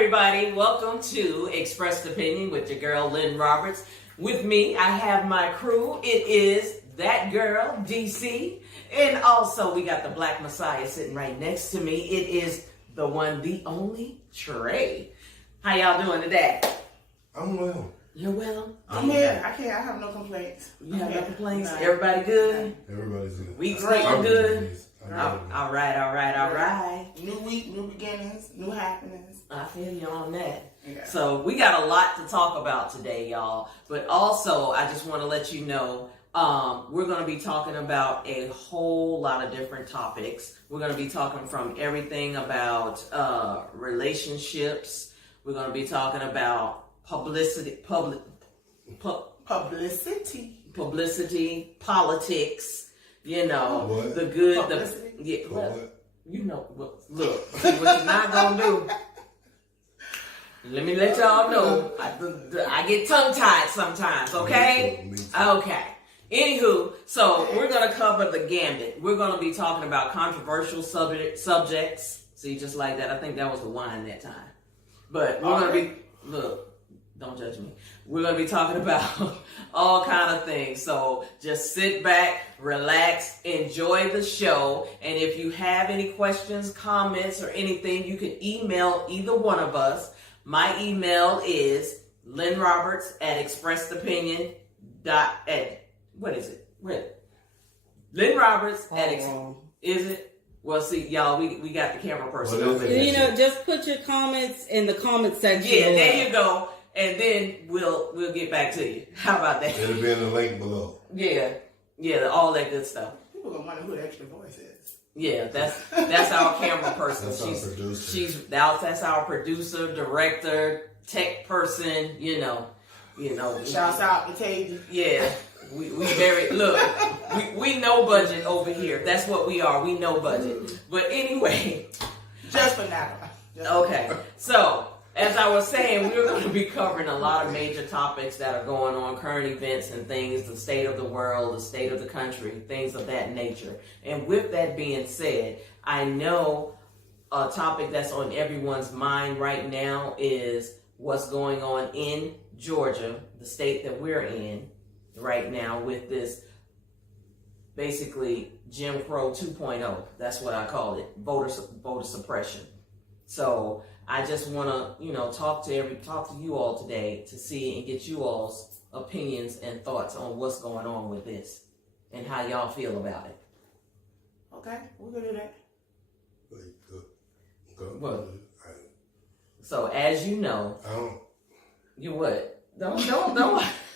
everybody. Welcome to Expressed Opinion with your girl, Lynn Roberts. With me, I have my crew. It is that girl, DC. And also, we got the Black Messiah sitting right next to me. It is the one, the only, Trey. How y'all doing today? I'm well. You're well? I'm here. I have no complaints. You have no complaints? Everybody good? Everybody's good. Week's going good? All right. New week, new beginnings, new happenings. I feel you on that. Yeah. So we got a lot to talk about today, y'all. But also, I just want to let you know, we're going to be talking about a whole lot of different topics. We're going to be talking from everything about relationships. We're going to be talking about publicity, politics. You know, what? The good, Publicity? you know, look, see what you're not gonna do. Let me let y'all know, I get tongue-tied sometimes, okay? Me too. Okay. Anywho, so we're gonna cover the gambit. We're gonna be talking about controversial subjects. See, just like that, I think that was the wine that time. But we're gonna be, look, don't judge me. We're going to be talking about all kind of things. So just sit back, relax, enjoy the show. And if you have any questions, comments, or anything, you can email either one of us. My email is lynnroberts@expressedopinion. What is it? Lynnroberts is it? Well, see, y'all, we got the camera person over there. You know, just put your comments in the comment section. Yeah, there you go. And then we'll get back to you. How about that? It'll be in the link below. Yeah, all that good stuff. People gonna wonder who the extra voice is. Yeah, that's our camera person. That's our producer. That's our producer, director, tech person. You know. Shouts out to Katie. Yeah, we very we no budget over here. That's what we are. We no budget. But anyway, Just for now. okay. So, as I was saying, we're going to be covering a lot of major topics that are going on, current events and things, the state of the world, the state of the country, things of that nature. And with that being said, I know a topic that's on everyone's mind right now is what's going on in Georgia, the state that we're in right now with this basically Jim Crow 2.0. That's what I call it, voter suppression. So I just want to, talk to you all today to see and get you all's opinions and thoughts on what's going on with this and how y'all feel about it. Okay, we're gonna do that. Good. What? So as you know, you what? Don't.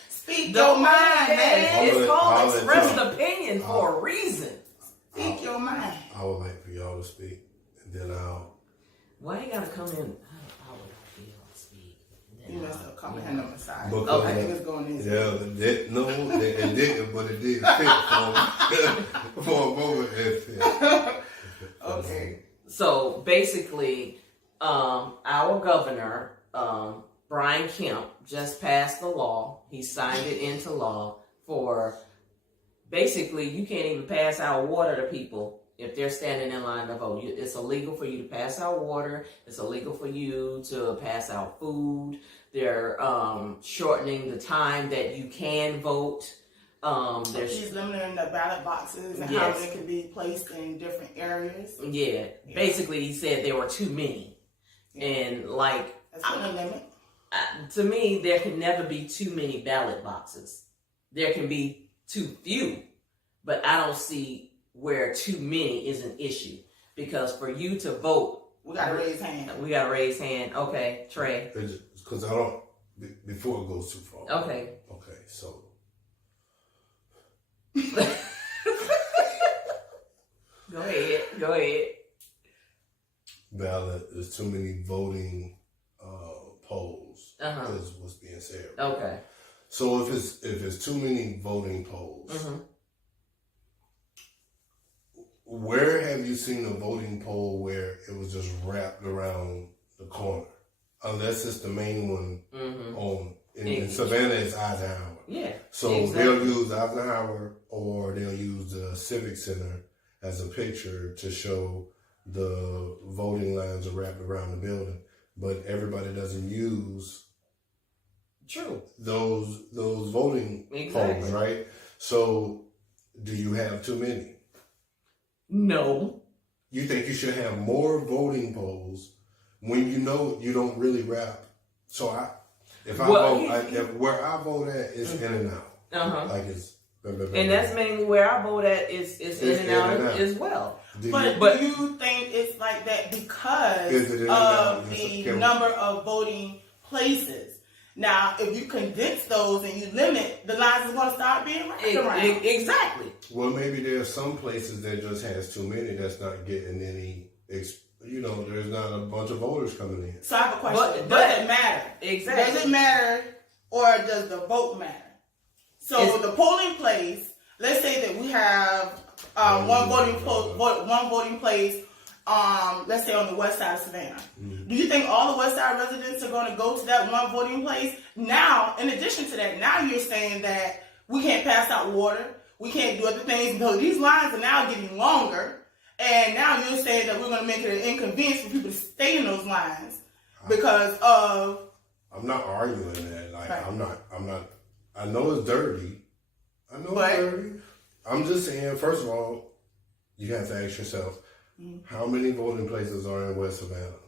Speak your mind, man. It's called expressed opinion for a reason. Speak your mind. I would like for y'all to speak, and then Why you gotta come in? I would like for y'all to speak. You must have comprehend on the side. Because, I think it's going in. Yeah, it didn't, but it did fit for a moment. It fit. Okay. So basically, our governor, Brian Kemp, just passed the law. He signed it into law for basically you can't even pass out water to people if they're standing in line to vote. It's illegal for you to pass out water. It's illegal for you to pass out food. They're shortening the time that you can vote. He's limiting the ballot boxes and how they can be placed in different areas. Yeah. Basically, he said there were too many. Yeah. And that's a limit. To me, there can never be too many ballot boxes. There can be too few, but I don't see where too many is an issue. Because for you to vote, we gotta raise hand. Okay, Trey. Because I don't, before it goes too far. Okay, so. Go ahead. Ballot, there's too many voting polls, is what's being said. Okay. So if it's too many voting polls, where have you seen a voting poll where it was just wrapped around the corner? Unless it's the main one in Savannah, it's Eisenhower. Yeah. So they'll use Eisenhower or they'll use the Civic Center as a picture to show the voting lines are wrapped around the building. but everybody doesn't use True. those voting polls, right? So, do you have too many? No. You think you should have more voting polls when you know you don't really rap? So where I vote at is in and out. Like it's. And that's mainly where I vote at is in and out as well. But do you think it's like that because of the number of voting places? Now, if you condense those and you limit, the lines is going to start being wrapped around. Exactly. Well, maybe there are some places that just has too many that's not getting any, there's not a bunch of voters coming in. So I have a question. Does it matter? Exactly. Does it matter or does the vote matter? So the polling place, let's say that we have one voting place, let's say on the west side of Savannah. Mm-hmm. Do you think all the west side residents are going to go to that one voting place? Now, in addition to that, now you're saying that we can't pass out water, we can't do other things because these lines are now getting longer, and now you're saying that we're going to make it an inconvenience for people to stay in those lines because of. I'm not arguing that. Like right. I'm not. I know it's dirty. It's dirty. I'm just saying. First of all, you have to ask yourself. How many voting places are in West Savannah?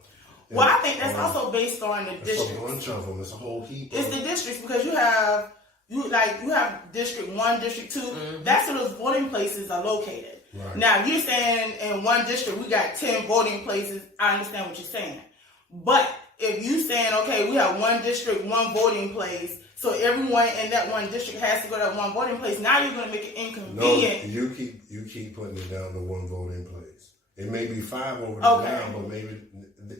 Well, I think that's also based on the districts. It's a bunch of them. It's a whole heap. It's the districts because you have District 1, District 2. Mm-hmm. That's where those voting places are located. Right. Now, you're saying in one district we got 10 voting places. I understand what you're saying. But if you're saying, okay, we have one district, one voting place, so everyone in that one district has to go to that one voting place, now you're going to make it inconvenient. No, you keep putting it down to one voting place. It may be 5 over the now, but maybe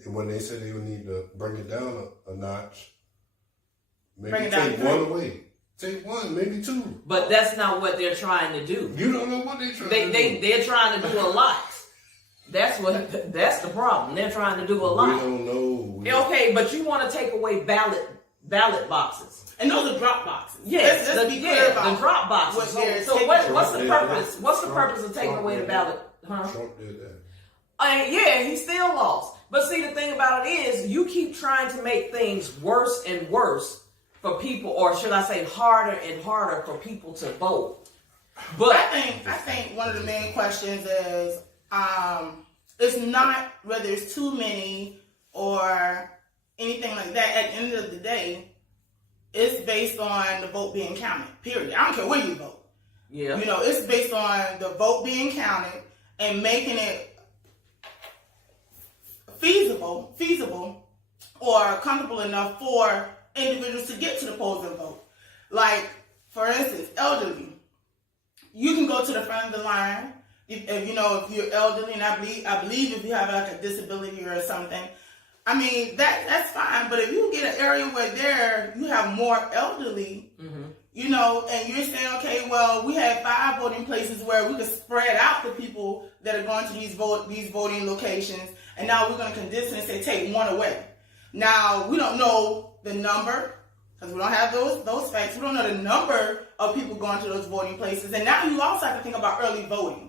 when they said they would need to bring it down a notch, maybe take one away. Take one, maybe 2. But that's not what they're trying to do. You don't know what they're trying to do. They're trying to do a lot. That's the problem. They're trying to do a lot. We don't know. Okay, but you want to take away ballot boxes. And those are drop boxes. Yes, the drop boxes. So what's the purpose? What's the purpose of taking away the ballot? Huh? Trump did that. He still lost. But see, the thing about it is, you keep trying to make things worse and worse for people, or should I say harder and harder for people to vote. But I think one of the main questions is, it's not whether it's too many or anything like that. At the end of the day, it's based on the vote being counted, period. I don't care where you vote. Yeah. It's based on the vote being counted and making it feasible or comfortable enough for individuals to get to the polls and vote. Like, for instance, elderly. You can go to the front of the line if you're elderly, and I believe if you have like a disability or something. I mean, that's fine, but if you get an area where you have more elderly, and you're saying, okay, well, we have 5 voting places where we could spread out the people that are going to these voting locations, and now we're going to condense it and say take one away. Now, we don't know the number, because we don't have those facts. We don't know the number of people going to those voting places, and now you also have to think about early voting.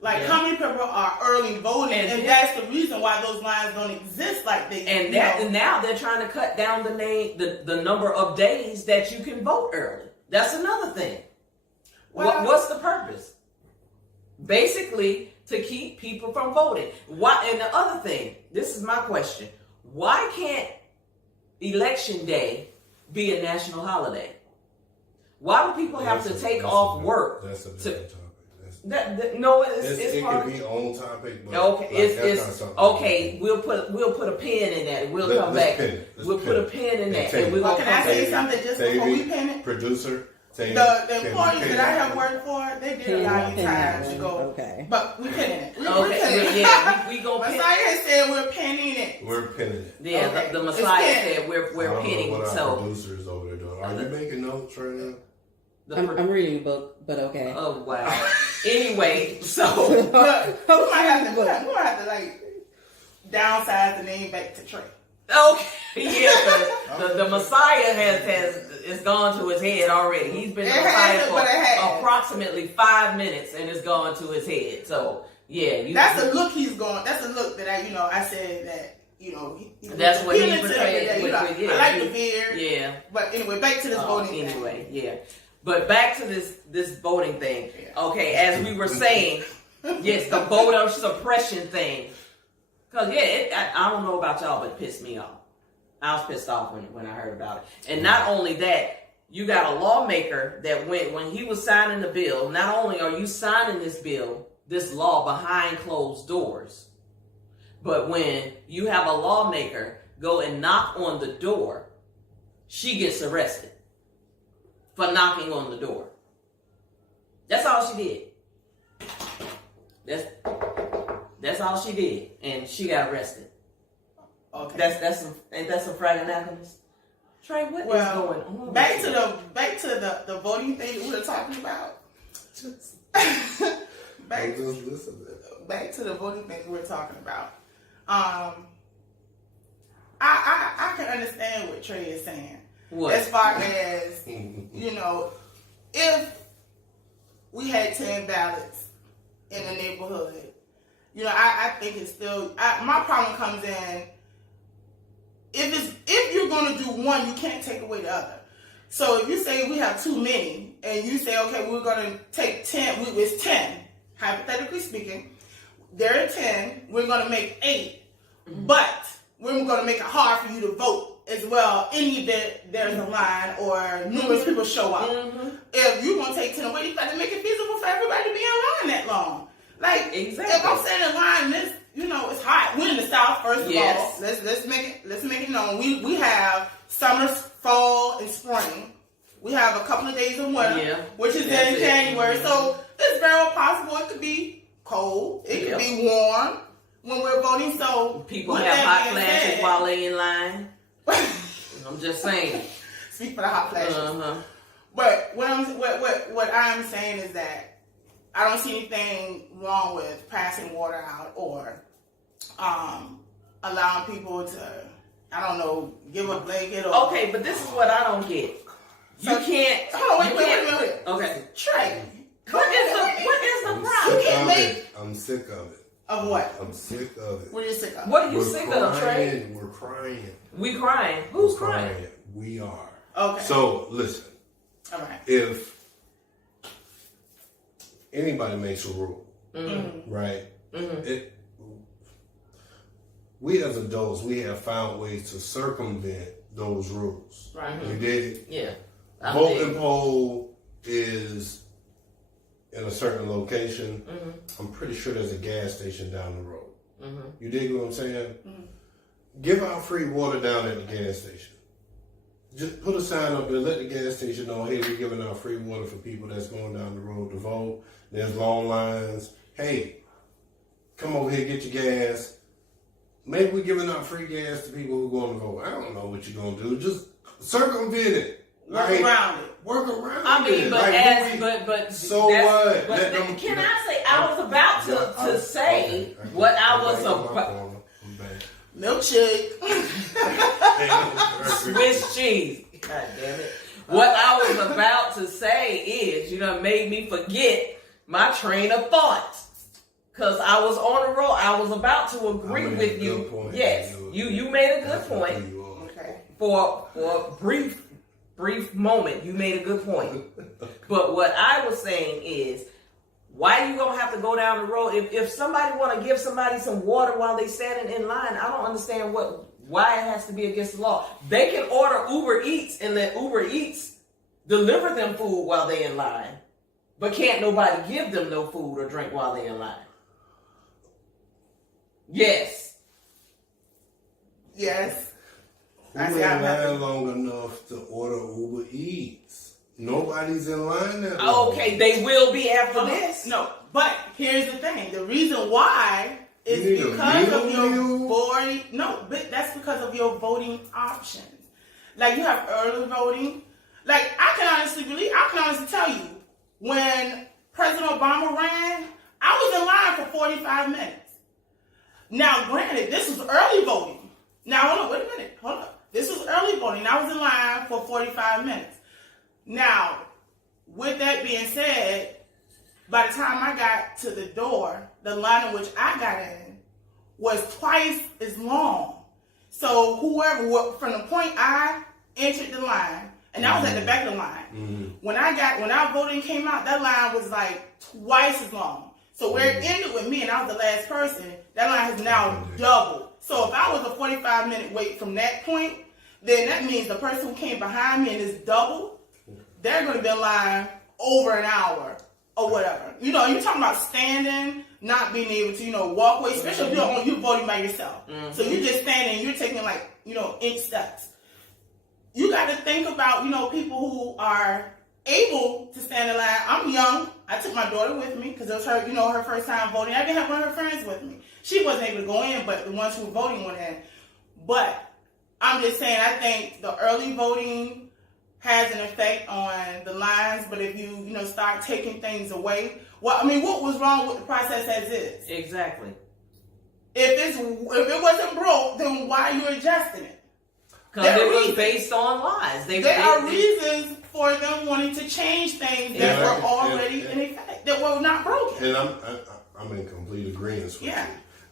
Like, how many people are early voting, and that's the reason why those lines don't exist like they do. And now they're trying to cut down the number of days that you can vote early. That's another thing. Well, what's the purpose? Basically, to keep people from voting. Why? And the other thing, this is my question. Why can't Election Day be a national holiday? Why do people have to take off work? That's a different topic. It could be on topic, but okay. We'll put a pin in that. We'll come back. We'll put a pin in that, and we're gonna. Can I say something just before we pin it? Producer, the employees that I have worked for, they did allow you time to go. Okay, but we pinning it. We go. Messiah said we're pinning it. We're pinning it. Yeah, the Messiah said we're pinning. What so our producers over there doing? Are you making notes right now? I'm reading a book, but okay. Oh wow. Anyway, so we might have to downsize the name back to Trey. Okay, yeah, the Messiah has gone to his head already. He's been the Messiah for approximately 5 minutes, and it's gone to his head. So yeah, that's a look he's going. That's a look that I said that That's what he into portrayed. every day. I like the beard. Yeah. But anyway, back to this voting thing. Anyway, yeah. But back to this voting thing. Yeah. Okay, as we were saying, yes, the voter suppression thing. Because, I don't know about y'all, but it pissed me off. I was pissed off when I heard about it. And not only that, you got a lawmaker that when he was signing the bill, not only are you signing this bill, this law behind closed doors, but when you have a lawmaker go and knock on the door, she gets arrested for knocking on the door. That's all she did. That's all she did, and she got arrested. Okay. Ain't that some Friday nights? Trey, what is going on? Back to the voting thing that we were talking about. back to the voting thing we were talking about. I can understand what Trey is saying. What? As far as, if we had 10 ballots in the neighborhood, I think it's still, my problem comes in, if you're going to do one, you can't take away the other. So if you say we have too many, and you say, okay, we're going to take 10, it's 10, hypothetically speaking, there are 10, we're going to make 8, but we're going to make it hard for you to vote as well. Any that there's a line or numerous people show up. Mm-hmm. If you're going to take 10 away, you got to make it feasible for everybody to be in line that long. Like, exactly. If I'm standing in line, it's hot. We're in the South, first of all. Let's make it known. We have summer, fall, and spring. We have a couple of days of winter, which is in January. Mm-hmm. So it's very possible it could be cold. It could be warm when we're voting. So people have hot flashes while they in line. I'm just saying. Speak for the hot flashes. Uh-huh. But what I'm saying is that I don't see anything wrong with passing water out or allowing people to, I don't know, give a blanket or... Okay, but this is what I don't get. You can't... Hold on, wait. Okay. Trey. What is the problem? I'm sick of it. Of what? I'm sick of it. What are you sick of? What are you sick of, Trey? We're crying. We crying. Who's crying? We are. Okay. So, listen. All right. If anybody makes a rule, right? Mm-hmm. We as adults, we have found ways to circumvent those rules. Right. You dig? Yeah. Voting poll is in a certain location. Mm-hmm. I'm pretty sure there's a gas station down the road. Mm-hmm. You dig what I'm saying? Mm-hmm. Give out free water down at the gas station. Just put a sign up there, let the gas station know, hey, we're giving out free water for people that's going down the road to vote. There's long lines. Hey, come over here, get your gas. Maybe we're giving out free gas to people who are going to vote. I don't know what you're going to do. Just circumvent it. Work around it. I mean, but so what? Can I say, I was about to say what I was about. Milkshake. Swiss cheese. God damn it. What I was about to say is, made me forget my train of thought. Because I was on a roll. I was about to agree with you. Point. Yes, you made a good point. Okay. For a brief moment, you made a good point. But what I was saying is, why you gonna have to go down the road? If somebody want to give somebody some water while they standing in line, I don't understand why it has to be against the law. They can order Uber Eats and let Uber Eats deliver them food while they in line, but can't nobody give them no food or drink while they in line. Yes. Who ain't line long enough to order Uber Eats? Nobody's in line that long. Okay, they will be after this. No, but here's the thing. The reason why is because of your voting. No, but that's because of your voting options. Like, you have early voting. Like, I can honestly tell you, when President Obama ran, I was in line for 45 minutes. Now, granted, this was early voting. Now, hold on, wait a minute. Hold on. This was early voting. I was in line for 45 minutes. Now, with that being said, by the time I got to the door, the line in which I got in was twice as long So whoever, from the point I entered the line, and I was at the back of the line. Mm-hmm. When our voting came out, that line was like twice as long. So where it ended with me and I was the last person, that line has now doubled. So if I was a 45-minute wait from that point, then that means the person who came behind me and is double, they're going to be in line over an hour or whatever. You know, you're talking about standing, not being able to, walk away, especially if you're voting by yourself. Mm-hmm. So you're just standing, you're taking like, inch steps. You got to think about, people who are able to stand in line. I'm young. I took my daughter with me because it was her, her first time voting. I didn't have one of her friends with me. She wasn't able to go in, but the ones who were voting went in. But I'm just saying, I think the early voting has an effect on the lines. But if you, start taking things away, what was wrong with the process as is? Exactly. If it wasn't broke, then why are you adjusting it? Because it was based on lies. There are reasons for them wanting to change things that were already in effect, that were not broken. And I'm in complete agreement with you.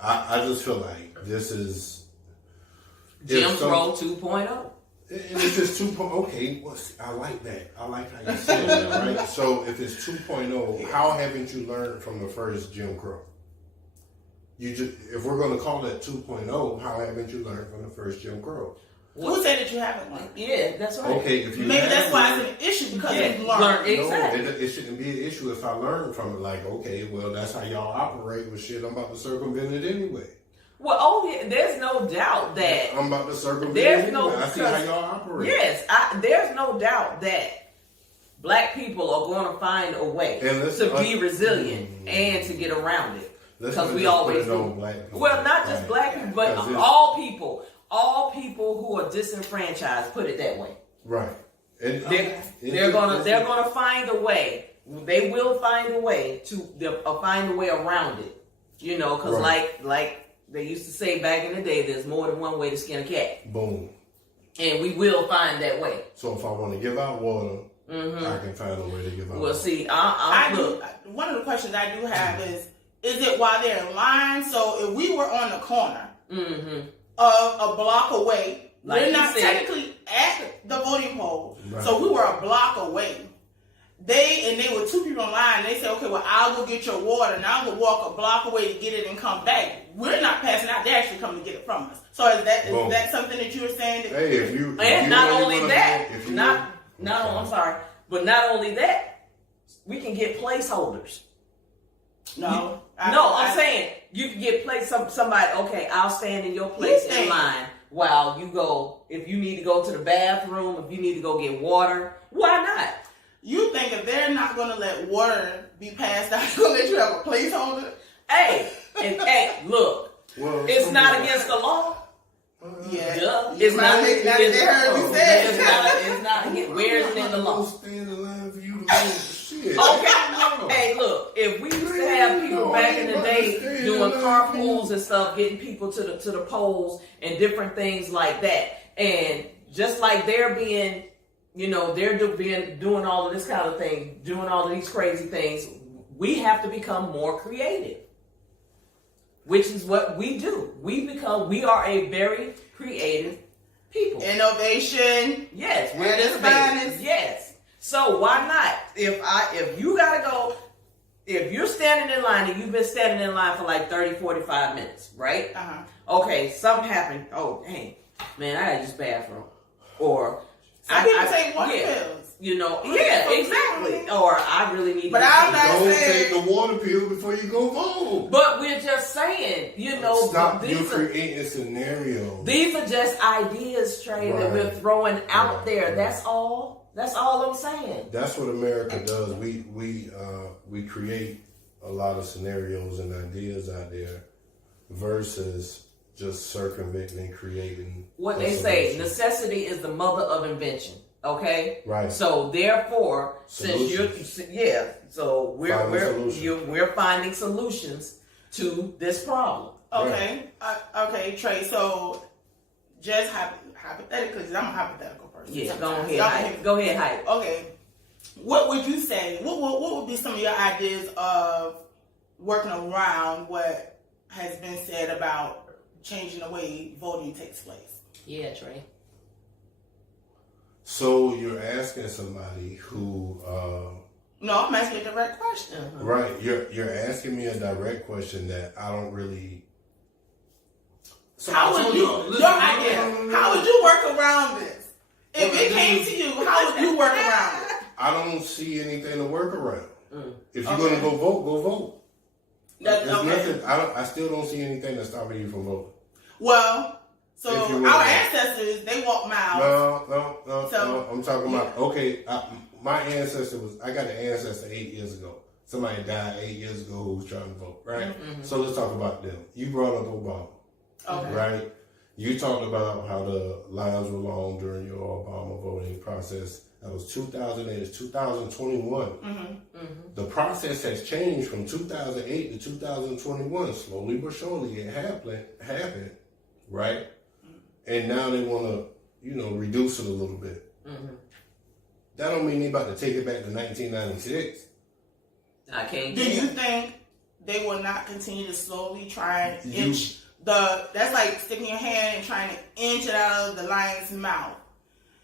I just feel like this is Jim Crow 2.0. And it's just 2.0. Okay, I like that. I like how you said that, right? So if it's 2.0, how haven't you learned from the first Jim Crow? If we're going to call it 2.0, how haven't you learned from the first Jim Crow? Who said that you haven't learned? Yeah, that's right. Okay, if you maybe that's why it's an issue because you've learned. Exactly. No, it shouldn't be an issue if I learn from it. Like, okay, well, that's how y'all operate with shit. I'm about to circumvent it anyway. Well, there's no doubt that I'm about to circumvent it anyway. I see how y'all operate. Yes, there's no doubt that black people are going to find a way to be resilient and to get around it. Because we always do. Black people. Well, not just black people, but all people. All people who are disenfranchised, put it that way. Right. And they're gonna find a way. They will find a way to find a way around it. Because like they used to say back in the day, there's more than one way to skin a cat. Boom. And we will find that way. So if I want to give out water, I can find a way to give out. Well, see, one of the questions I do have is it while they're in line? So if we were on the corner. A block away. We're not technically at the voting poll. Right. So we were a block away. They were two people in line. They said, okay, well, I'll go get your water and I'll go walk a block away to get it and come back. We're not passing out. They're actually coming to get it from us. So is that something that you were saying? And not only that, I'm sorry, but not only that, we can get placeholders. I'm saying you can get somebody. Okay, I'll stand in your place in line while you go. If you need to go to the bathroom, if you need to go get water, why not? You think if they're not going to let water be passed out, they're going to let you have a placeholder? Hey, look, it's not against the law. It's not. Where is it in the law? Stand in line for you to vote. Shit. Okay. Hey, look. If we used to have people back in the day doing carpools and stuff, getting people to the polls and different things like that, and just like they're being, they're doing all of this kind of thing, doing all of these crazy things, we have to become more creative, which is what we do. We are a very creative people. Innovation. Yes, we're innovative. Yes. So why not? If you gotta go, if you're standing in line and you've been standing in line for like 30, 45 minutes, right? Okay, something happened. Oh, dang, man, I gotta use the bathroom. Or I people take water pills. Exactly. Or I really need to don't take the water pill before you go vote. But we're just saying, stop creating scenarios. These are just ideas, Trey, that we're throwing out there. That's all. That's all I'm saying. That's what America does. We create a lot of scenarios and ideas out there versus just circumventing and creating. What they say, necessity is the mother of invention. Okay. Right. So therefore, we're finding solutions to this problem. Okay. Okay, Trey. So just hypothetically, 'cause I'm a hypothetical person. Yeah. Go ahead, hype. Okay. What would you say? What would be some of your ideas of working around what has been said about changing the way voting takes place. Yeah, Trey. So you're asking somebody who, No, I'm asking a direct question. right? You're asking me a direct question that I don't really. So How would you? How would you work around this? If it came to you, how would you work around it? I don't see anything to work around. If you're gonna go vote, go vote. There's nothing. I still don't see anything that's stopping you from voting. Well, so our ancestors, they walked miles. No. I'm talking about, okay, my ancestor I got an ancestor 8 years ago. Somebody died 8 years ago who was trying to vote, right? So let's talk about them. You brought up Obama, right? You talked about how the lines were long during your Obama voting process. That was 2008. It's 2021. The process has changed from 2008 to 2021. Slowly but surely it happened, right? And now they want to, reduce it a little bit. That don't mean they about to take it back to 1996. I can't. Do you think they will not continue to slowly try and inch that's like sticking your hand and trying to inch it out of the lion's mouth?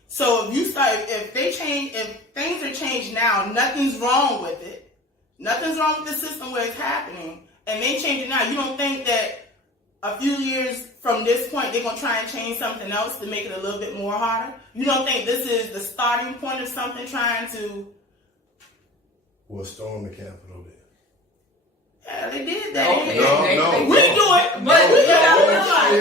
So if things are changed now, nothing's wrong with it. Nothing's wrong with the system where it's happening, and they change it now. You don't think that a few years from this point, they're going to try and change something else to make it a little bit more harder? You don't think this is the starting point of something trying to... Well, storm the Capitol then. Yeah, they did that. Okay. No. We do it, but we gotta realize.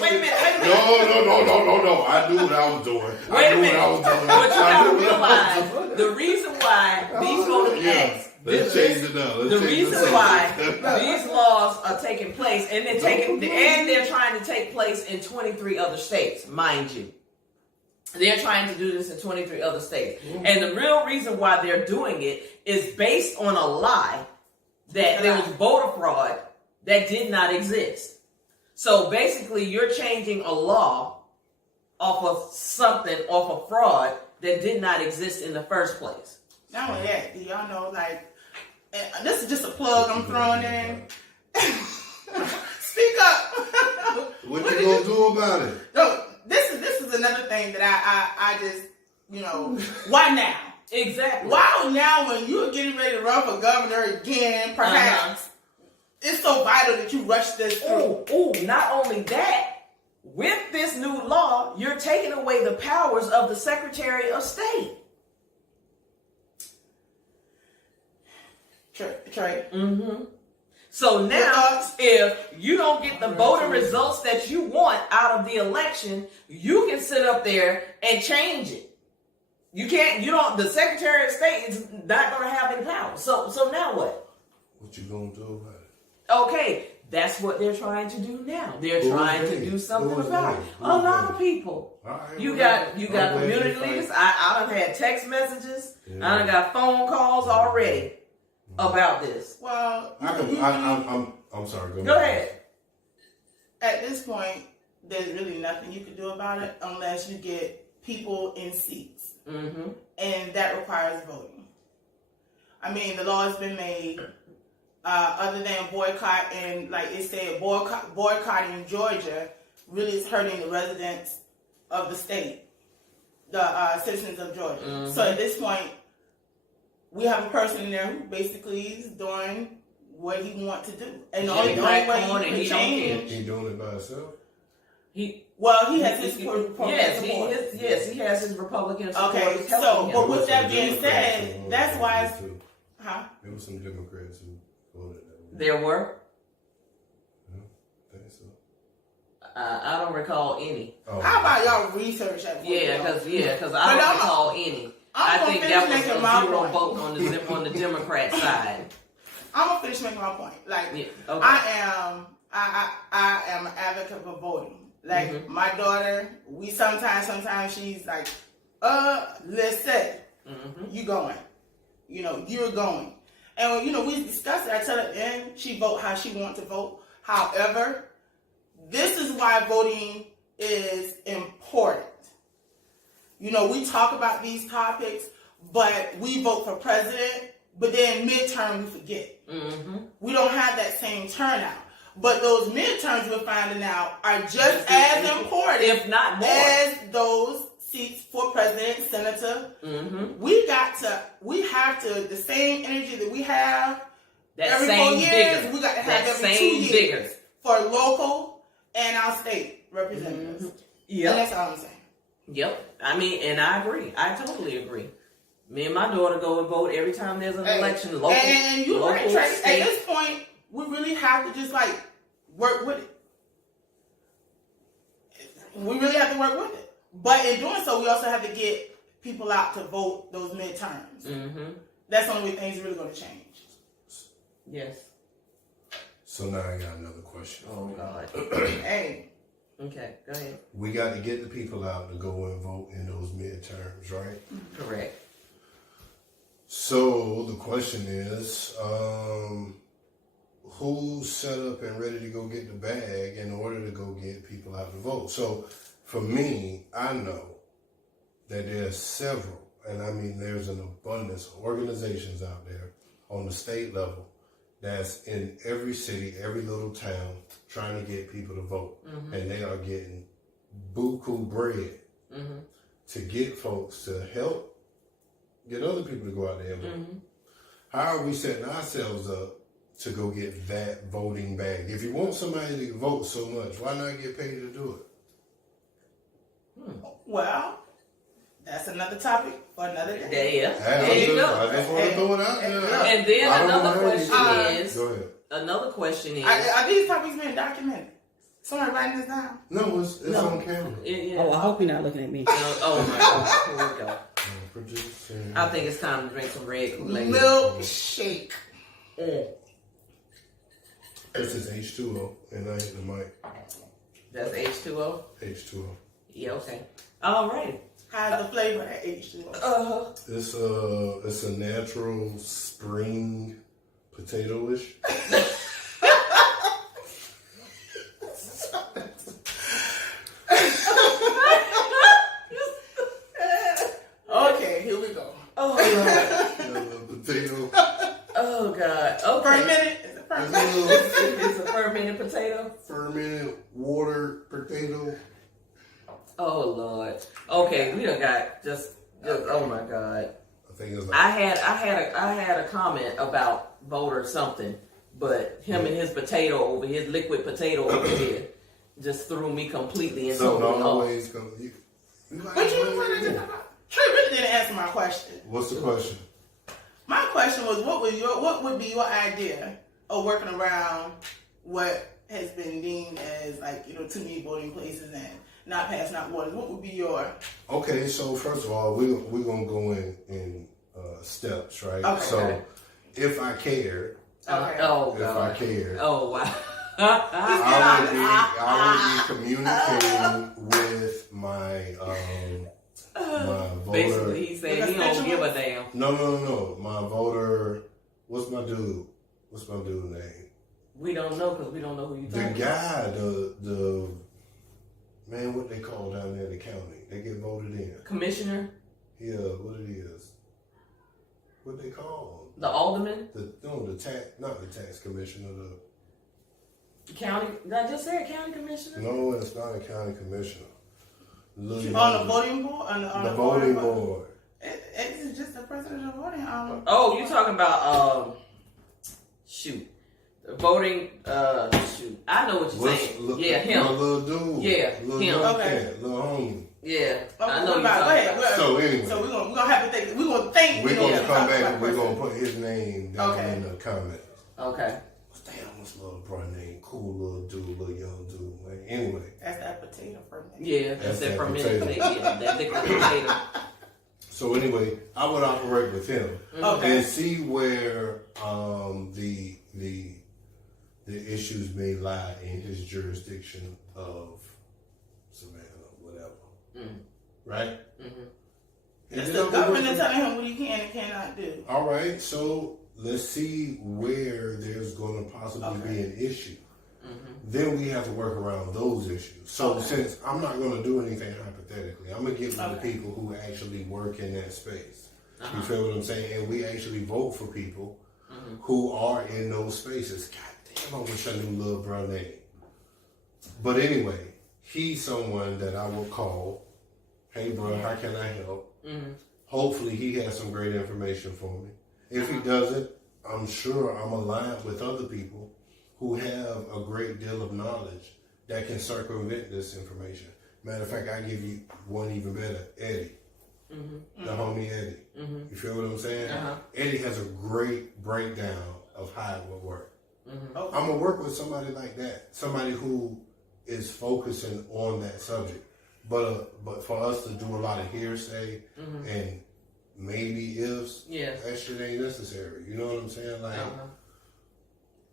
Wait a minute. No. I knew what I was doing. Wait a minute. But you gotta realize the reason why these voting acts... Let's change it now. The reason why these laws are taking place, and they're trying to take place in 23 other states, mind you. They're trying to do this in 23 other states. And the real reason why they're doing it is based on a lie that there was voter fraud that did not exist. So basically, you're changing a law off of fraud that did not exist in the first place. Not only that, do y'all know, this is just a plug I'm throwing in. Speak up. What you gonna do about it? No, this is another thing that I just, why now? Exactly. Why now when you're getting ready to run for governor again, perhaps, it's so vital that you rush this through. Not only that, with this new law, you're taking away the powers of the Secretary of State. Trey. So now, if you don't get the voting results that you want out of the election, you can sit up there and change it. The Secretary of State is not going to have any power. So now what? What you going to do about it? Okay, that's what they're trying to do now. They're trying to do something about it. A lot of people. Right, You got community leaders. I done had text messages. Yeah. I done got phone calls already about this. Well, I'm sorry. Go ahead. At this point, there's really nothing you can do about it unless you get people in seats. And that requires voting. I mean, the law has been made. Other than boycott, and like it said, boycotting in Georgia really is hurting the residents of the state, the citizens of Georgia. So at this point, we have a person in there who basically is doing what he wants to do, and the only way he can change. He doing it by himself. He has his support. Yes, he has his Republican support. Okay, so but with that being said, that's why. There were some Democrats who voted that way. There were. I think so. I don't recall any. How about y'all research that? Because I don't recall any. I think that was a zero vote on the Democrat side. I'm gonna finish making my point. I am an advocate for voting. My daughter, sometimes she's like, listen, you going. You're going. And, we discussed it. I tell her, and she vote how she wants to vote. However, this is why voting is important. We talk about these topics, but we vote for president, but then midterm we forget. We don't have that same turnout. But those midterms we're finding out are just as important, if not more, as those seats for president, senator. Mm-hmm. We have to, the same energy that we have that every same 4 years, vigor. we got to have that every 2 same years vigor. for local and our state representatives. Mm-hmm. Yep. And that's all I'm saying. Yep. I mean, and I agree. I totally agree. Me and my daughter go and vote every time there's an election. Local, and you're local, right, Tracy. state. At this point, we really have to just like work with it. We really have to work with it. But in doing so, we also have to get people out to vote those midterms. Mm-hmm. That's the only way things are really going to change. Yes. So now I got another question. Oh, God. Hey. Okay, go ahead. We got to get the people out to go and vote in those midterms, right? Correct. So the question is, who's set up and ready to go get the bag in order to go get people out to vote? So for me, I know that there's several, and I mean there's an abundance of organizations out there on the state level that's in every city, every little town, trying to get people to vote. Mm-hmm. And they are getting buku bread Mm-hmm. to get folks to help get other people to go out there and vote. Mm-hmm. How are we setting ourselves up to go get that voting bag? If you want somebody to vote so much, why not get paid to do it? Well, that's another topic for another day. Yeah. Hey, There you go. I just want to throw it out there. And then I don't another know how you question do it. is. Go ahead. Another question is. Are these topics being documented? Somebody writing this down? No, it's on camera. Yeah. Oh, I hope you're not looking at me. Oh my God. Here we go. Producing. I think it's time to drink some red Kool-Aid. Milkshake. This is H2O, and I hit the mic. That's H2O? H2O. Yeah, okay. All right. How's the flavor at H2O? It's a natural spring potato-ish. Okay, here we go. Oh, God. Potato. Oh, God. Okay. Fermented? Is it fermented? It's a fermented potato? Fermented water potato. Oh, Lord. Okay, we done got just oh, my God. I think it's like I had a comment about vote or something, but him and his potato over his liquid potato over here just threw me completely into something the always comes. What you want to talk about? Trey really didn't answer my question. What's the question? My question was, what would be your idea of working around what has been deemed as too many voting places and not passing out waters? What would be your? Okay, so first of all, we're gonna go in steps, right? Okay. So if I care, oh, if God. I care, Oh, wow. I would be communicating with my voter. Basically, he said he don't give a damn. No. My voter. What's my dude name? We don't know because we don't know who you The talking about. guy, the man, what they call down there, the county, they get voted in. Commissioner? Yeah, what it is. What they call The alderman? not the tax commissioner. County? I just said county commissioner? No, it's not a county commissioner. On the voting board? On the voting board. It's just the president of the voting. Oh, you talking about shoot. The voting shoot. I know what you're saying. Yeah, him. Little dude. Yeah, little him. Okay. Little homie. Yeah. Okay, I know you're go talking ahead. about. So anyway. So we're gonna have to think. We're gonna think. We're gonna come back and we're person. gonna put his name down in the comments. Okay. What's little brother name? Cool little dude, little young dude. Like, anyway. That's that potato fermentation. Yeah, that's that fermented potato. potato. Yeah, that liquid potato. So anyway, I would operate with him Okay. and see where the issues may lie in his jurisdiction of Savannah, whatever. Right? Mm-hmm. It's the government telling him what he can and cannot do. All right, so let's see where there's going to possibly be an issue. Then we have to work around those issues. So since I'm not going to do anything hypothetically, I'm going to get with the people who actually work in that space. You feel what I'm saying? And we actually vote for people who are in those spaces. God I wish I knew Lil Bruh's name. But anyway, he's someone that I will call, hey bro, how can I help? Mm-hmm. Hopefully he has some great information for me. If he doesn't, I'm sure I'm aligned with other people who have a great deal of knowledge that can circumvent this information. Matter of fact, I give you one even better, Eddie. Mm-hmm. The homie Eddie. Mm-hmm. You feel what I'm saying? Uh-huh. Eddie has a great breakdown of how it would work. Mm-hmm. Okay. I'm going to work with somebody like that. Somebody who is focusing on that subject. But for us to do a lot of hearsay and maybe ifs, that shit ain't necessary. You know what I'm saying? Like,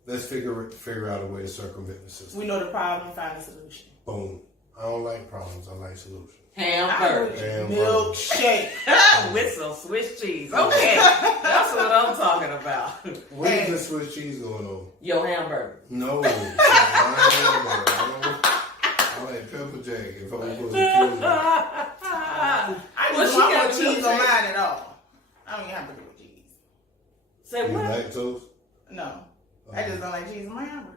let's figure out a way to circumvent the system. We know the problem, find a solution. Boom. I don't like problems. I like solutions. Hamburger. Milkshake. With some Swiss cheese. Okay. That's what I'm talking about. What is the Swiss cheese going on? Your hamburger. No. My hamburger. I like pepper jack if I'm supposed to kill I just want no cheese on mine at all. I don't even have to do with cheese. Say what? Lactose? No. I just don't like cheese in my hamburgers.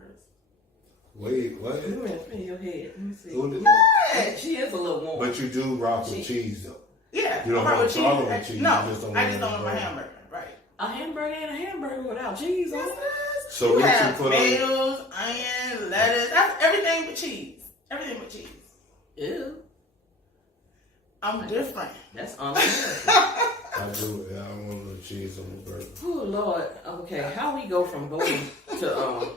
Wait, what? You in your head. Let me see. What? She is a little warm. But you do rock with cheese, though. Yeah. You don't have a problem with cheese. No, I just don't want my hamburger. Right. A hamburger ain't a hamburger without cheese on it. So you have tomatoes, onions, lettuce, everything with cheese. Everything with cheese. Ew. I'm different. That's un-American. I do. Yeah, I want a little cheese on the burger. Oh Lord. Okay, how we go from voting to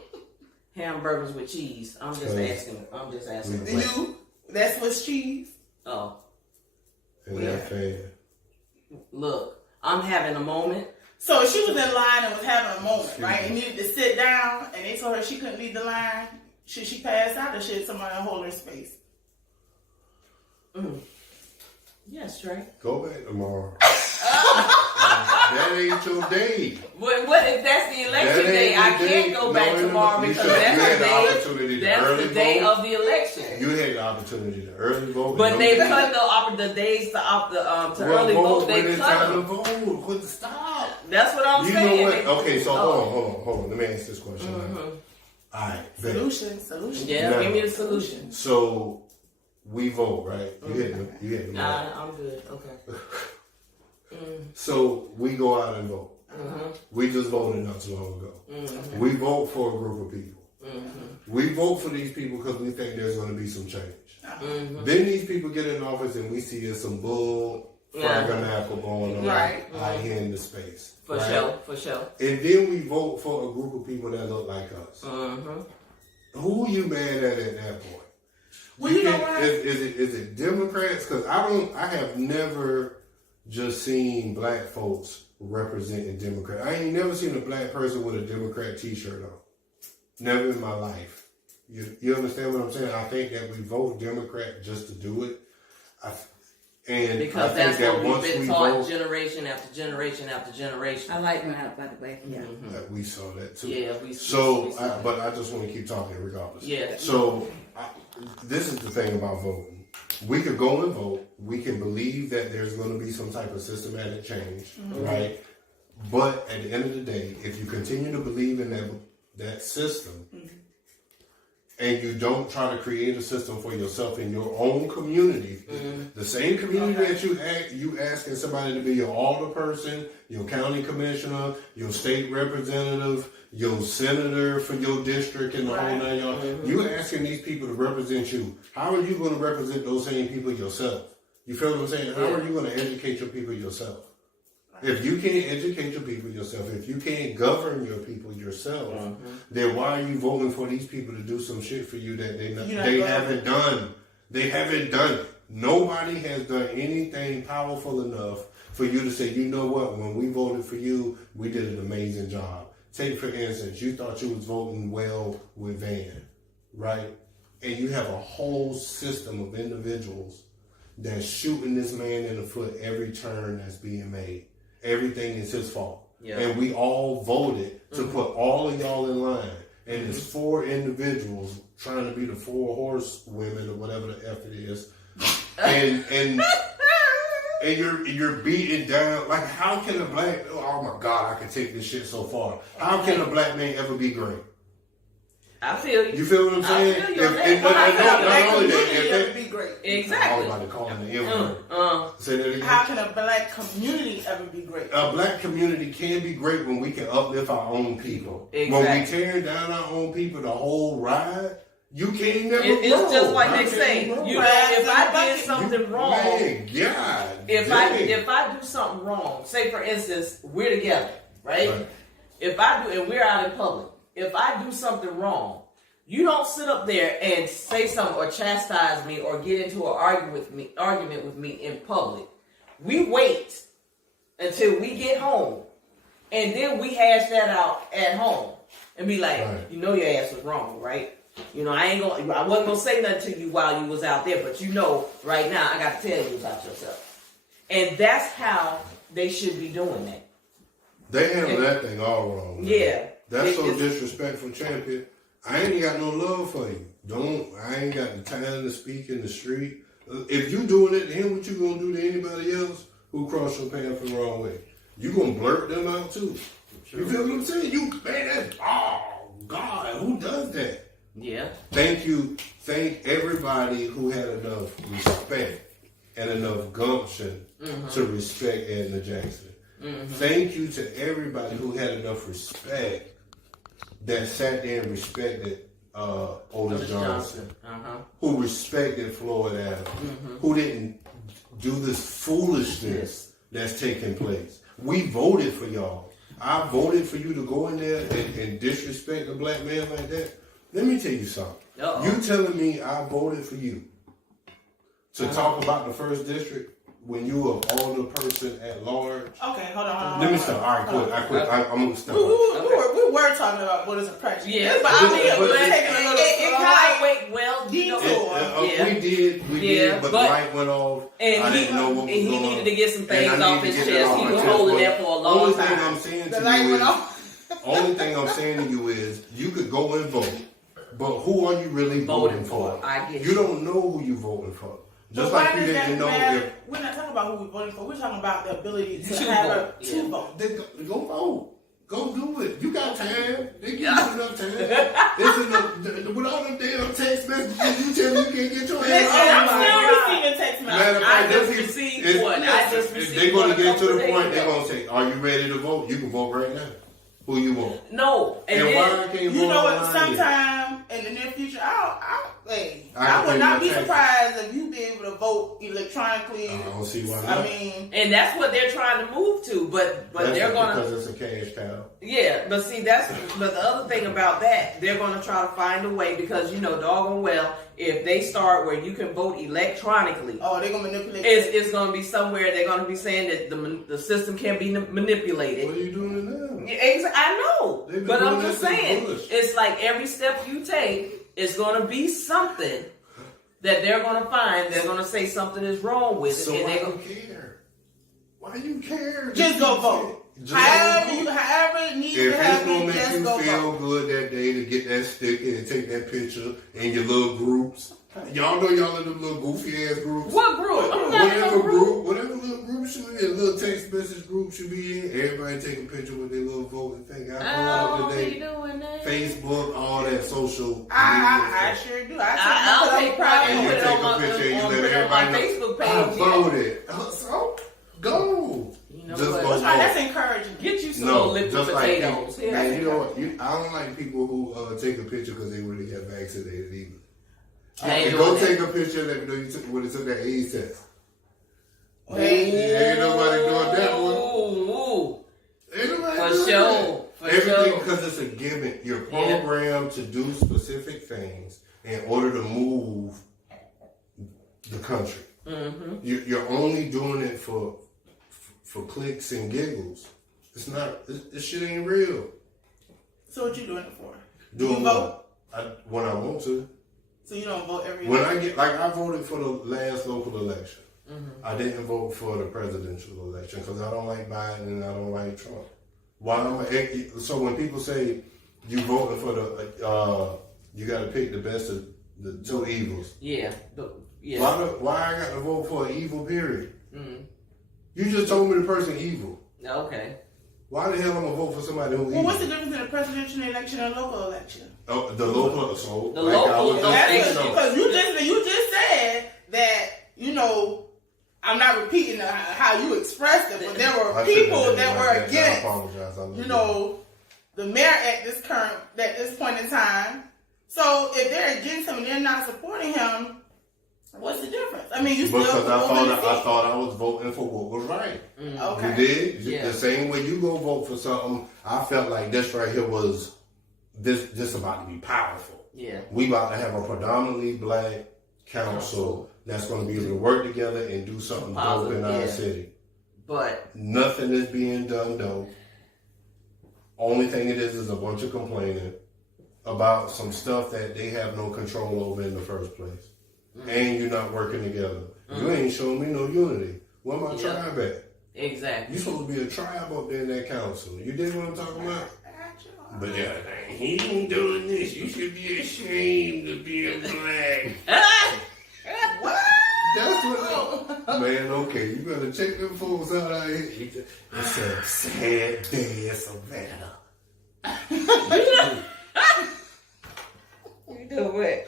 hamburgers with cheese? I'm just asking. You? That's what's cheese. Oh. And that fan. Look, I'm having a moment. So she was in line and was having a moment, right? And needed to sit down, and they told her she couldn't leave the line. Should she pass out, or should somebody hold her space? Yes, Trey. Go back tomorrow. That ain't your day. What if that's the election day? I can't go back tomorrow because that's the day of the election. You had the opportunity to early vote. But they cut the days to early vote. They cut them. Vote. Stop. That's what I'm saying. You know what? Okay, so hold on. Let me ask this question. All right. Solution. Yeah, now, give me the solution. So we vote, right? You hit the I'm good. Okay. So we go out and vote. We just voted not too long ago. We vote for a group of people. We vote for these people because we think there's going to be some change. Then these people get in office and we see there's some bull apple going on out here in the space. For sure. And then we vote for a group of people that look like us. Who are you mad at that point? Well, you know what? Is it Democrats? Because I have never just seen black folks representing Democrats. I ain't never seen a black person with a Democrat t-shirt on. Never in my life. You understand what I'm saying? I think that we vote Democrat just to do it. Because that's what we've been taught generation after generation after generation. I like that, by the way. Yeah. We saw that too. Yeah, but I just want to keep talking regardless. Yeah. So this is the thing about voting. We could go and vote. We can believe that there's going to be some type of systematic change, right? But at the end of the day, if you continue to believe in that system, and you don't try to create a system for yourself in your own community, the same community that you asking somebody to be your alderperson, your county commissioner, your state representative, your senator for your district and the whole 9 yards. You asking these people to represent you. How are you going to represent those same people yourself? You feel what I'm saying? How are you going to educate your people yourself? If you can't educate your people yourself, if you can't govern your people yourself, then why are you voting for these people to do some shit for you that they haven't done? They haven't done it. Nobody has done anything powerful enough for you to say, you know what, when we voted for you, we did an amazing job. Take, for instance, you thought you was voting well with Van, right? And you have a whole system of individuals that's shooting this man in the foot every turn that's being made. Everything is his fault. Yeah. And we all voted to put all of y'all in line. And there's 4 individuals trying to be the 4 horsewomen or whatever the F it is. And you're beating down. Like, how can a black, oh my God, I can take this shit so far. How can a black man ever be great? I feel you. You feel what I'm saying? I feel you on that. Not only that, it would be great. Exactly. I was about to call him the N-word. Say that again. How can a black community ever be great? A black community can be great when we can uplift our own people. Exactly. When we tear down our own people the whole ride, you can't never grow. It's just like they say. You know, if I did something wrong, man, God, if I do something wrong, say for instance, we're together, right? If I do, and we're out in public, if I do something wrong, you don't sit up there and say something or chastise me or get into an argument with me in public. We wait until we get home, and then we hash that out at home and be like, you know, your ass was wrong, right? You know, I wasn't gonna say nothing to you while you was out there, but you know, right now I got to tell you about yourself, and that's how they should be doing that. They handle that thing all wrong. Man. Yeah. That's so disrespectful, champion. I ain't got no love for you. I ain't got the time to speak in the street. If you doing it to him, what you gonna do to anybody else who cross your path the wrong way? You gonna blurt them out too. Sure. You feel what I'm saying? Oh God, who does that? Yeah. Thank you. Thank everybody who had enough respect and enough gumption to respect Edna Jackson. Thank you to everybody who had enough respect that sat there and respected Otis Johnson, who respected Floyd Adams, who didn't do this foolishness that's taking place. We voted for y'all. I voted for you to go in there and disrespect a black man like that. Let me tell you something. You telling me I voted for you to talk about the first district when you were older person at large? Okay, hold on. Let me stop. All right, I quit. I'm going to stop. We were talking about what is oppression. Yeah, but I mean, we're taking a little We did, but the light went off. And I didn't know what was going on. He needed to get some things off his chest. He was holding that for a long time. Only thing I'm saying to you is, you could go and vote, but who are you really voting for? I get you don't know who you're voting for. Just like you didn't know if... We're not talking about who we're voting for. We're talking about the ability to have to vote. Go vote. Go do it. You got time. They give you enough time. It's enough. With all them damn text messages, you tell me you can't get your ass I'm still receiving text messages. I just received one. They're going to get to the point, they're going to say, are you ready to vote? You can vote right now. Who you want? No. And why can't you vote? You know what? Sometime in the near future, I would not be surprised if you be able to vote electronically. I don't see why not. I mean, and that's what they're trying to move to, but they're gonna, because it's a cash cow. Yeah, but see, but the other thing about that, they're gonna try to find a way, because you know doggone well, if they start where you can vote electronically, they're gonna manipulate. It's gonna be somewhere they're gonna be saying that the system can be manipulated. What are you doing now? I know, but I'm just saying, it's like every step you take, it's gonna be something that they're gonna find. They're gonna say something is wrong with it. So and why do you care? Why do you care? Just go vote. However it needs to happen, if it's gonna make you feel good that day to get that sticker and take that picture in your little groups. Y'all know y'all in them little goofy ass groups. What group? Whatever little group should be in, little text message group should be in. Everybody take a picture with their little voting thing. Facebook, all that social. I sure do. I'll take pride and in you put it take on a picture and you let my everybody Facebook know. page. I voted. So go. You know just what? go. That's encouraging. Get you some little liquid potatoes. And you know what? I don't like people who take a picture because they really got vaccinated either. Go take a picture and let me know you took when it took that AIDS test. Ain't nobody doing that one. Ain't nobody doing that. Everything because it's a gimmick. You're programmed to do specific things in order to move the country. Mm-hmm. You're only doing it for clicks and giggles. It's not. This shit ain't real. So what you doing it for? Doing what? When I want to. So you don't vote every when I get I voted for the last local election. Mm-hmm. I didn't vote for the presidential election because I don't like Biden and I don't like Trump. So when people say you voting for you got to pick the best of the two evils. Yeah. Why I got to vote for an evil? Period. Mm-hmm. You just told me the person evil. Okay. Why the hell am I gonna vote for somebody who? Well, what's the difference in a presidential election and a local election? Oh, the local, so The like I local, was that's just Because you just said that, you know, I'm not repeating how you expressed it, but there were people that were against, you know, the mayor at this point in time. So if they're against him and they're not supporting him, what's the difference? I mean, you still because I thought I was voting for what was right. Okay. You did? Yeah. The same way you go vote for something, I felt like this right here was this about to be powerful. Yeah. We about to have a predominantly black council that's going to be able to work together and do something dope in our city. But nothing is being done though. Only thing it is a bunch of complaining about some stuff that they have no control over in the first place. And you're not working together. You ain't showing me no unity. Where my tribe at? exactly. You supposed to be a tribe up there in that council. You dig what I'm talking about? But yeah, he ain't doing this. You should be ashamed to be a black. What? That's what. Man, okay, you better check them fools out here. It's a sad day in Savannah. You know what?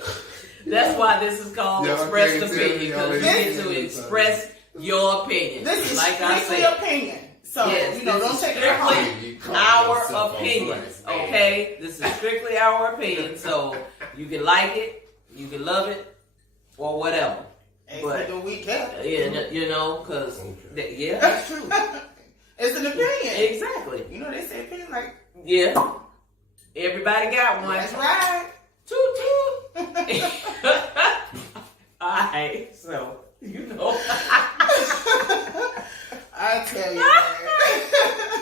That's why this is called Express Opinion, because you get to express your opinion. This is like I strictly said. opinion. So, Yes, you know, this don't is take it home. strictly our opinions, okay? This is strictly our opinion, so you can like it, you can love it, or whatever. But, the weekend. yeah, you know, because, yeah, that's true. It's an opinion. Exactly. You know, they say opinion like, Yeah. Everybody got one. that's right. Toot toot. Alright, so, you know. I tell you, man.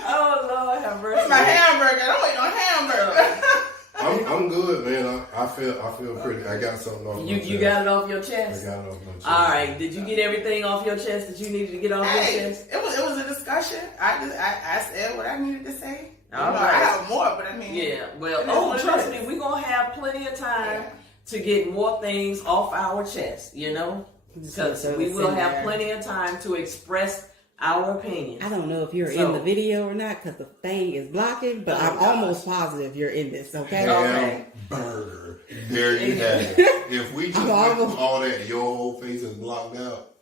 Oh, Lord have mercy. Where's my hamburger? I don't wait no hamburger. I'm good, man. I feel pretty. I got something off my chest. You got it off your I chest? got it off my chest. Alright, did you get everything off your chest that you needed to get off your chest? It was a discussion. I said what I needed to say. All I right. have more, but I mean, Yeah, well, it is what it trust is. me, we're going to have plenty of time to get more things off our chest, you know? Because we will have plenty of time to express our opinions. I don't know if you're in the video or not because the thing is blocking, but I'm almost positive you're in this, okay? Hamburger. There you have it. If we just all that, your whole face is blocked out.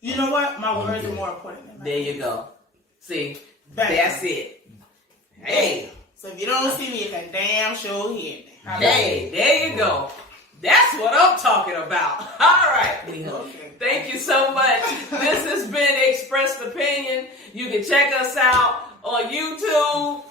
You know what? My words are more important than my There you go. See, Back that's then. it. Hey. So if you don't see me, you can damn sure hear me. Hey, there you go. That's what I'm talking about. All right. Okay. Thank you so much. This has been Expressed Opinion. You can check us out on YouTube.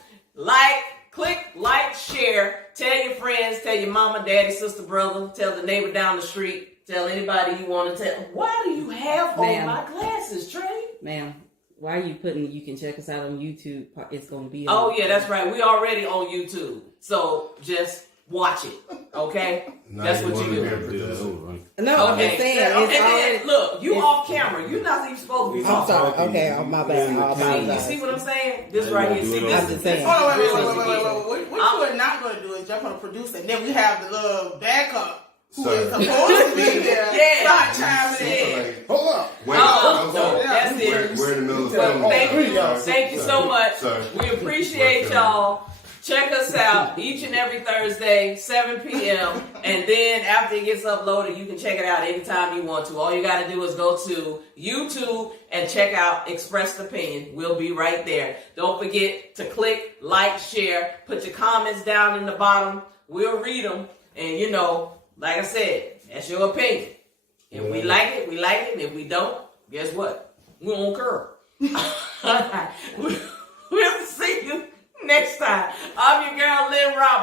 Click like, share. Tell your friends, tell your mama, daddy, sister, brother. Tell the neighbor down the street. Tell anybody you want to tell. Why do you have on my glasses, Trey? Ma'am, why are you putting, you can check us out on YouTube. It's going to be Oh, yeah, that's right. We already on YouTube. So just watch it, okay? That's what you do. No, I'm just saying. It's then, look, you off camera. You're not even supposed to be I'm talking. sorry. Okay, my bad. You see what I'm saying? This right here. See, I'm just saying. Hold on, wait. What you are not going to do is jump on a producer, and then we have the little backup who is supposed to be there. Start chiming in. Hold up. Wait, that's it. We're in the middle of Well, thank you so much. We appreciate y'all. Check us out each and every Thursday, 7 p.m. And then after it gets uploaded, you can check it out anytime you want to. All you got to do is go to YouTube and check out Expressed Opinion. We'll be right there. Don't forget to click, like, share. Put your comments down in the bottom. We'll read them. And, you know, like I said, that's your opinion. If we like it, we like it. And if we don't, guess what? We won't care. We'll see you next time. I'm your girl, Lynn Roberts.